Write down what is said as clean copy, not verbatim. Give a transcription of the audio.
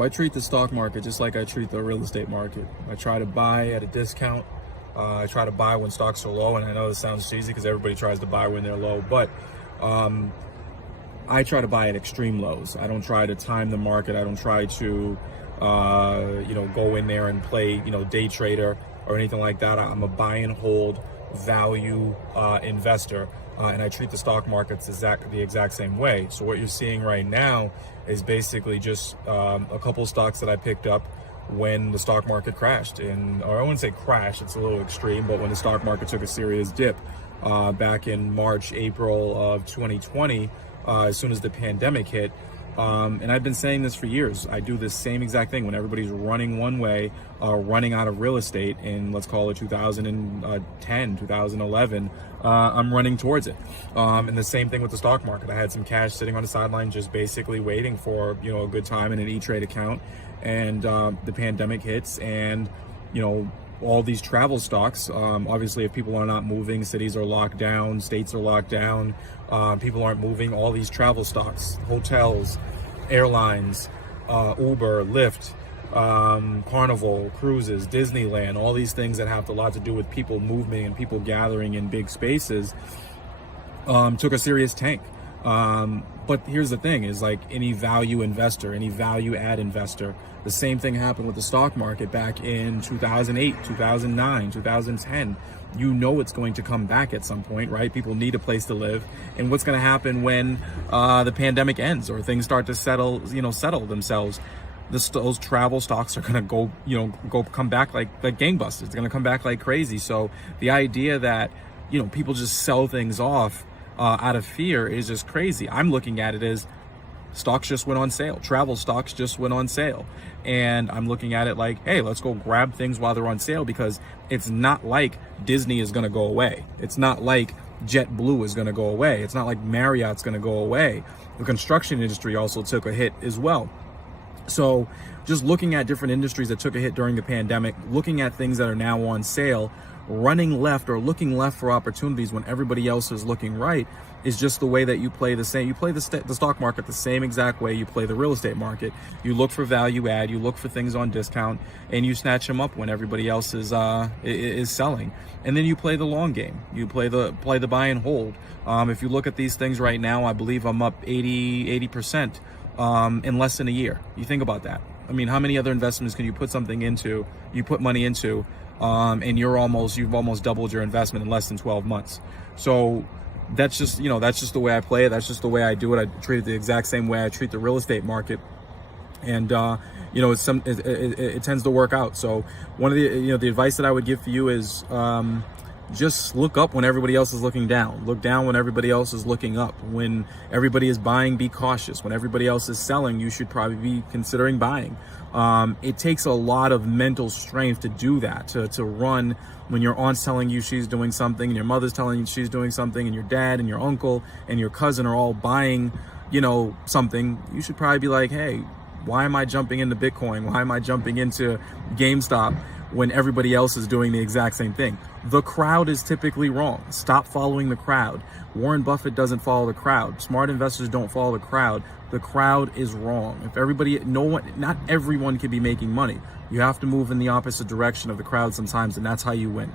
So I treat the stock market just like I treat the real estate market. I try to buy at a discount. I try to buy when stocks are low, and I know this sounds cheesy because everybody tries to buy when they're low, but I try to buy at extreme lows. I don't try to time the market. I don't try to, go in there and play, day trader or anything like that. I'm a buy and hold value investor, and I treat the stock markets the exact same way. So what you're seeing right now is basically just a couple stocks that I picked up when the stock market crashed, or I wouldn't say crash, it's a little extreme, but when the stock market took a serious dip back in March, April of 2020, as soon as the pandemic hit. And I've been saying this for years. I do this same exact thing when everybody's running one way, running out of real estate in, let's call it 2010, 2011, I'm running towards it. And the same thing with the stock market. I had some cash sitting on the sideline just basically waiting for, a good time in an E-Trade account. And the pandemic hits, and, all these travel stocks, obviously if people are not moving, cities are locked down, states are locked down, people aren't moving, all these travel stocks, hotels, airlines, Uber, Lyft, Carnival, cruises, Disneyland, all these things that have a lot to do with people moving and people gathering in big spaces, took a serious tank. But here's the thing is, like any value investor, any value add investor, the same thing happened with the stock market back in 2008, 2009, 2010. It's going to come back at some point, right? People need a place to live. And what's going to happen when the pandemic ends or things start to settle themselves? Those travel stocks are going to come back like gangbusters. It's going to come back like crazy. So the idea that, people just sell things off out of fear is just crazy. I'm looking at it as stocks just went on sale. Travel stocks just went on sale. And I'm looking at it like, hey, let's go grab things while they're on sale, because it's not like Disney is going to go away. It's not like JetBlue is going to go away. It's not like Marriott's going to go away. The construction industry also took a hit as well. So just looking at different industries that took a hit during the pandemic, looking at things that are now on sale, running left or looking left for opportunities when everybody else is looking right is just the way that you play the stock market the same exact way you play the real estate market. You look for value add, you look for things on discount, and you snatch them up when everybody else is selling. And then you play the long game. You play the buy and hold. If you look at these things right now, I believe I'm up 80% in less than a year. You think about that. I mean, how many other investments can you put money into, and you've almost doubled your investment in less than 12 months. So that's just the way I play it. That's just the way I do it. I treat it the exact same way I treat the real estate market. And, it tends to work out. So one of the advice that I would give for you is, just look up when everybody else is looking down. Look down when everybody else is looking up. When everybody is buying, be cautious. When everybody else is selling, you should probably be considering buying. It takes a lot of mental strength to do that, to run when your aunt's telling you she's doing something, and your mother's telling you she's doing something, and your dad and your uncle and your cousin are all buying, something. You should probably be like, hey, why am I jumping into Bitcoin? Why am I jumping into GameStop when everybody else is doing the exact same thing? The crowd is typically wrong. Stop following the crowd. Warren Buffett doesn't follow the crowd. Smart investors don't follow the crowd. The crowd is wrong. Not everyone can be making money. You have to move in the opposite direction of the crowd sometimes, and that's how you win.